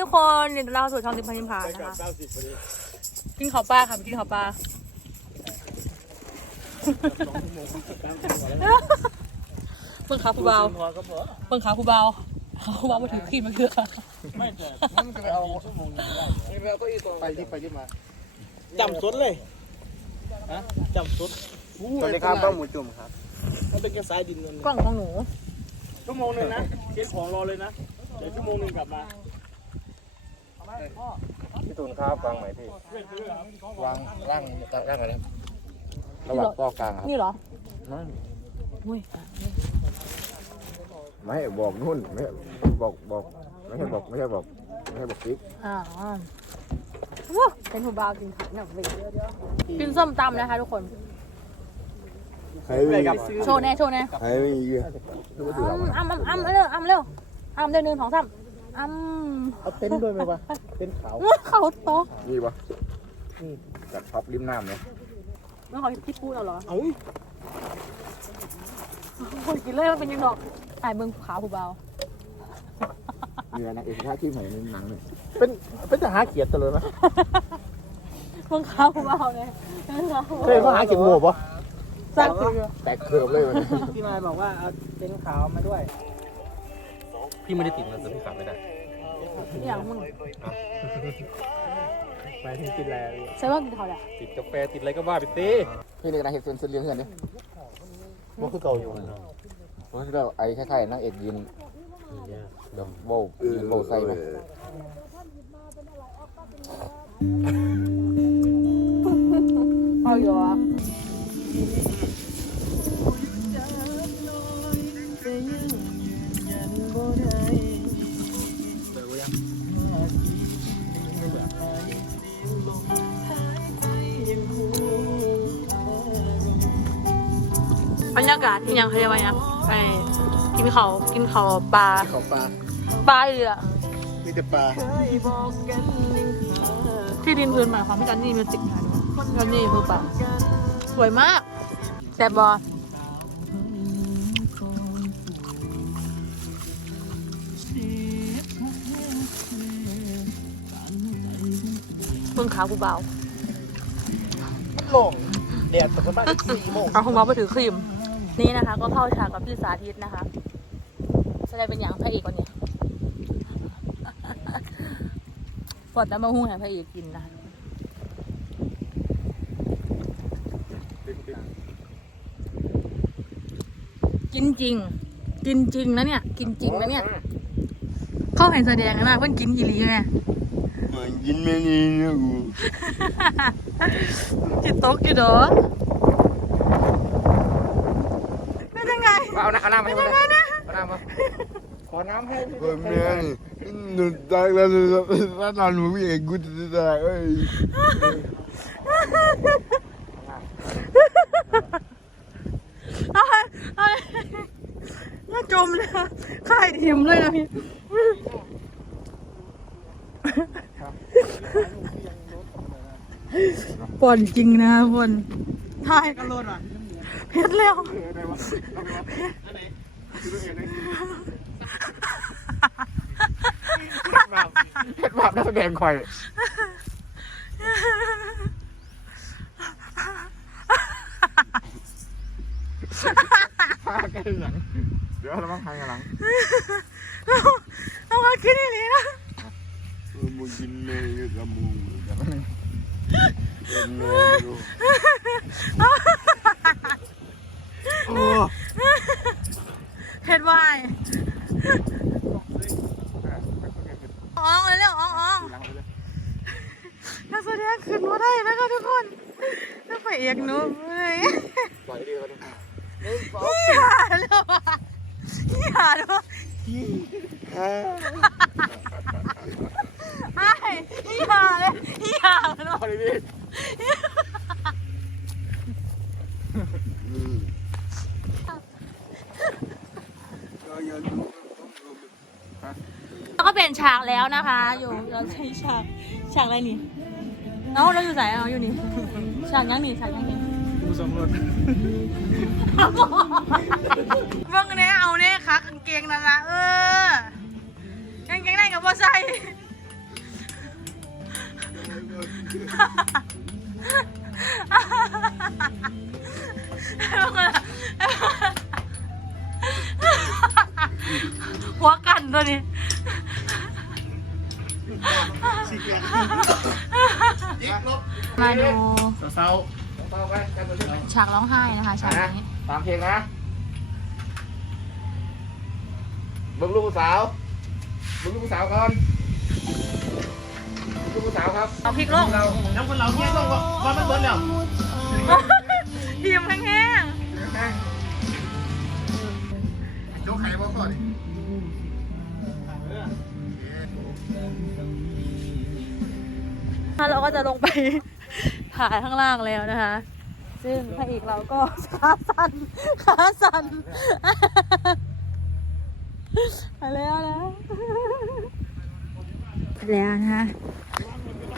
ทุกคนเดี๋ยวเราสู่ช่องติมพันธิพานะคะเก้าสิบพอดีกินข้าวปลาค่ะไปกินข้าวปลาสองชั่วโมงเก้าชั่วโมงแล้วเบิ่งขาผู้เบาพอก็พอเบิ่งขาผู้เบาขาผู้เบามาถือขี้มาเกลือไม่แต่มันจะไปเอาชั่วโมงนึงได้ไปที่ไปที่มาจำสุดเลยฮะจำสุดสวัสดีครับป้าหมูจุ่มครับมันเป็นแค่สายดินนั่นกล้องของหนูชั่วโมงนึงนะเก็บของรอเลยนะเดี๋ยวชั่วโมงนึงกลับมา พี่ตูนครับวางไหมพี่วางร่างร่างอะไรครับระหว่างป้อกลางครับนี่เหรอนั่นอุ้ยไม่ให้บอกนู่นไม่ให้บอกบอกไม่ให้บอกไม่ให้บอกไม่ให้บอกปิ๊กอ่าว้าเป็นผู้เบากินผักหนักเว้ยกินส้มตำนะคะทุกคนใครไม่โชว์แน่โชว์แน่ใครไม่มีดูว่าถือเราอ้ำอ้ำอ้ำเร็วอ้ำเร็วอ้ำเร็วหนึ่งสองสาม อ้ำเอาเต็นท์ด้วยไหมวะเต็นท์ขาวเขาโต๊ะนี่ปะจัดพับริมน้ำเนี่ยไม่ขอที่พูดเอาเหรอเอ้าคนกินเลยมันเป็นยังดอกไอ้เบิ่งขาผู้เบามีอะไรนะเอกท่าที่ไหนในหนังเนี่ยเป็นเป็นทหารเขียดตลอดนะเบิ่งขาผู้เบาเลยเบิ่งขาผู้เคยเบาเขาหาเขียดหมูปะสร้างคือแตกเคือบเลยวันนี้พี่นายบอกว่าเอาเต็นท์ขาวมาด้วย พี่ไม่ได้ติดนะแต่พี่ขับไม่ได้อย่างมึงหมายถึงกินแล้วใช่ว่ากินเขาแหละติดกาแฟติดอะไรก็ว่าไปตีพี่นี่กำลังเห็นส่วนส่วนเลี้ยงเงินเนี่ยมันคือเก่าอยู่นะเพราะที่เราไอ้คล้ายๆนั่งเอกยืนเดี๋ยวโบว์ยืนโบว์ใส่ไหมเอาอยู่อะ บรรยากาศที่ยังเขาเรียกว่ายังไอ้กินเขาวกินเขาวปลาเขาปลาปลาเรือมีแต่ปลาที่ดินพื้นหมายความว่าการนี่มิวสิกนะการนี่คือแบบสวยมากแต่บอเบิ่งขากูเบาโล่งแดดตกประมาณสี่โมงขากูเบาไปถือครีม นี่นะคะ ก็เข้าฉากกับพี่สาธิตนะคะแสดงเป็นอย่างพระเอกวันนี้ปอดแต่มาหุ้งให้พระเอกกินนะคะกินจริง กินจริงนะเนี่ย กินจริงนะเนี่ย เข้าให้แสดงนะเพื่อนกินอีหลีไงเหมือนกินไม่ดีนะกูจิตตกอยู่เด้อเป็นยังไง เอาน้ำเอาน้ำมาให้มันเลยเอาน้ำมาขอน้ำให้คนเมียนี่หนุนตายแล้วแล้วนอนมึงเองกูจะตายเอ้ยเอาไปเอาไปน่าจมเลยนะค่ายทิมเลยนะพี่ปอนจริงนะปอนทายกันโลดอะ เพชรแล้วเฮ็ดแบบนักแสดงคอยพากันหลังเดี๋ยวเราต้องพากันหลังเอามาคิดอย่างนี้นะมึงกินเมย์กับมึงเดี๋ยวมันเป็นเมย์ดูโอ้ เพชรวายอ๋องเลยเร็วอ๋องอ๋อง หลังไปเลย นักแสดง ขึ้นมาได้นะคะทุกคนนักไปเอกหนูเลยปล่อยดีกว่าดูนี่หาเลยว่ะนี่หาเลยว่ะไอ้นี่หาเลยนี่หาเลยว่ะปล่อยดีเราอย่าดูแล้วก็เปลี่ยนฉากแล้วนะคะ อยู่เราใช้ฉากฉากอะไรนี่ เอ้าเราอยู่ไหนเราอยู่นี่ฉากยังนี่ฉากยังนี่ผู้สมรสเบิ่งแน่เอาเน่ค่ะกางเกงนั่นละเออกางเกงได้กับบ่ใส่หัวกันตัวนี้ มาดูเศร้าเศร้าไปกันหมดเลยฉากร้องไห้นะคะฉากนี้ตามเพลงนะเบิ่งลูกผู้สาวเบิ่งลูกผู้สาวก่อนลูกผู้สาวครับเอาพริกลงเราน้ำคนเราเนี่ยต้องว่ามันเบิ้ลแล้วทีมแห้ เราก็จะลงไปถ่ายข้างล่างแล้วนะคะ ซึ่งพระเอกเราก็ขาสั่นขาสั่นไปแล้วนะไปแล้วนะคะ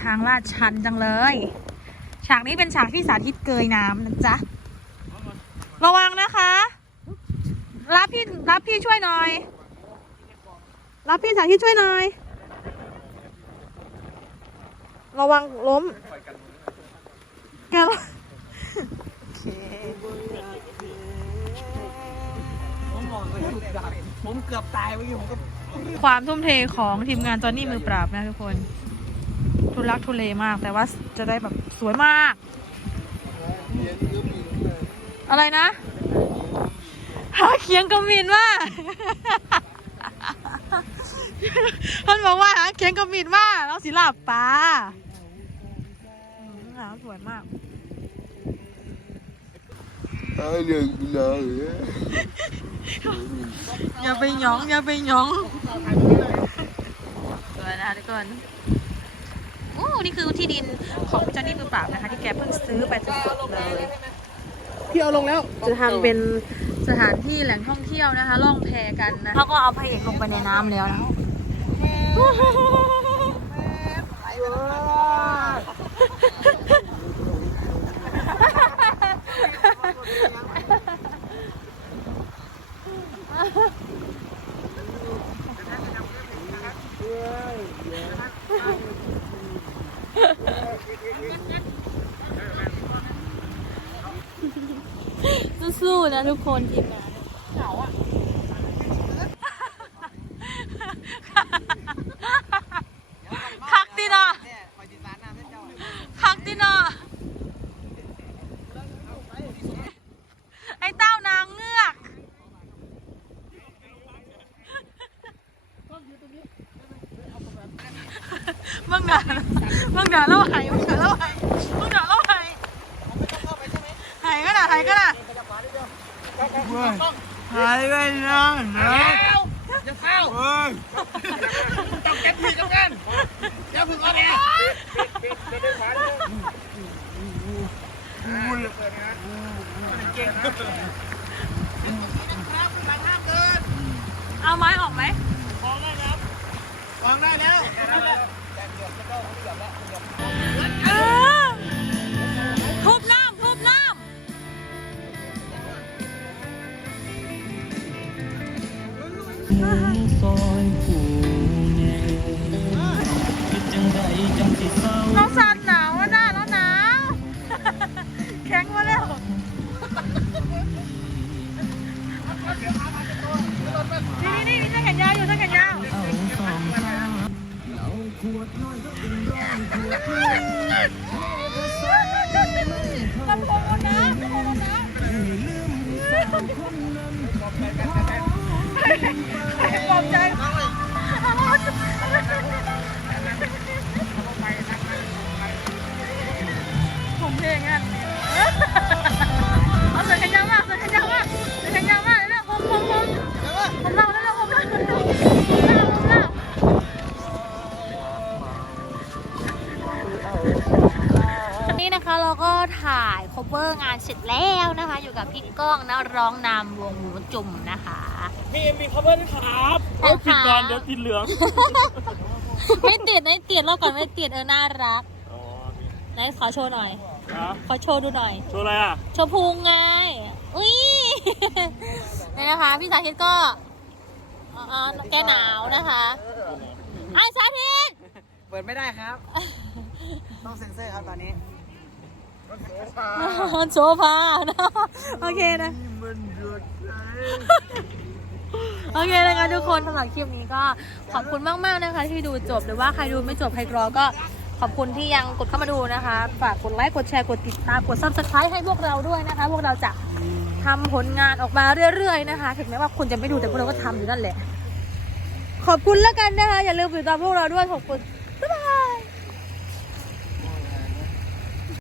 ทางลาดชันจังเลย ฉากนี้เป็นฉากที่สาธิตเกยน้ำนะจ๊ะ ระวังนะคะ รับพี่รับพี่ช่วยหน่อย รับพี่สาธิตช่วยหน่อย ระวังล้มแกล้มโอเคผมมองไปถูกดับผมเกือบตายเมื่อกี้ผมก็ความทุ่มเทของทีมงานจอนนี่มือปราบนะทุกคน ทุลักทุเลมาก แต่ว่าจะได้แบบสวยมาก อะไรนะ หาเคียงกมินว่าท่านบอกว่าหาเคียงกมินว่าเราสิลาบปลา วยมากไอ้เรื่องเลยอย่าไปหยองอย่าไปหยองเกินนะคะทุกคนโอ้นี่คือที่ดินของเจ้าหนี้มือปราบนะคะ ที่แกเพิ่งซื้อไปสดๆเลยพี่เอาลงแล้วจะทำเป็นสถานที่แหล่งท่องเที่ยวนะคะล่องแพกันนะเขาก็เอาพระเอกลงไปในน้ำแล้วนะ สู้ๆนะทุกคนทีมงานเหงาอะคักดินาะคักดินาะไอ้เต้านางเงือกเมื่อไงเมื่อไงแล้วไหาเมื่อไงแล้วไหาเมื่อไงแล้วไหายหายก็ได้หา ยก็ได้หายไปนะนะอย่าเข้าเฮ้ย ต้องเก็บพี่กับกัน วดน้อยก็เป็นร้อยขวด นะคะเราก็ถ่าย cover งานเสร็จแล้วนะคะ อยู่กับพี่ก้องนะร้องนำวงหมูจุ่มนะคะมีเอ็มวีคัฟเวอร์ด้วยครับเอาผิดก่อนเดี๋ยวติดเหลือง ไม่ติดไม่ติดเราก่อนไม่ติดเออน่ารักอ๋อไหนขอโชว์หน่อยครับขอโชว์ดูหน่อย โชว์อะไรอะ โชว์พุงไง อุ้ยนี่นะคะ พี่สาธิตก็อ่าแกหนาวนะคะไอ้สาธิต เปิดไม่ได้ครับ ต้องเซ็นเซอร์ครับตอนนี้ โซฟาเนอะโอเคนะมันเดือดใจโอเคนะคะทุกคนสำหรับคลิปนี้ก็ขอบคุณมากๆนะคะที่ดูจบหรือว่าใครดูไม่จบใครรอก็ขอบคุณที่ยังกดเข้ามาดูนะคะ ฝากกดไลค์กดแชร์กดติดตามกด subscribe ให้พวกเราด้วยนะคะ พวกเราจะทำผลงานออกมาเรื่อยๆนะคะ ถึงแม้ว่าคุณจะไม่ดูแต่พวกเราก็ทำอยู่นั่นแหละ ขอบคุณแล้วกันนะคะ อย่าลืมติดตามพวกเราด้วยขอบคุณ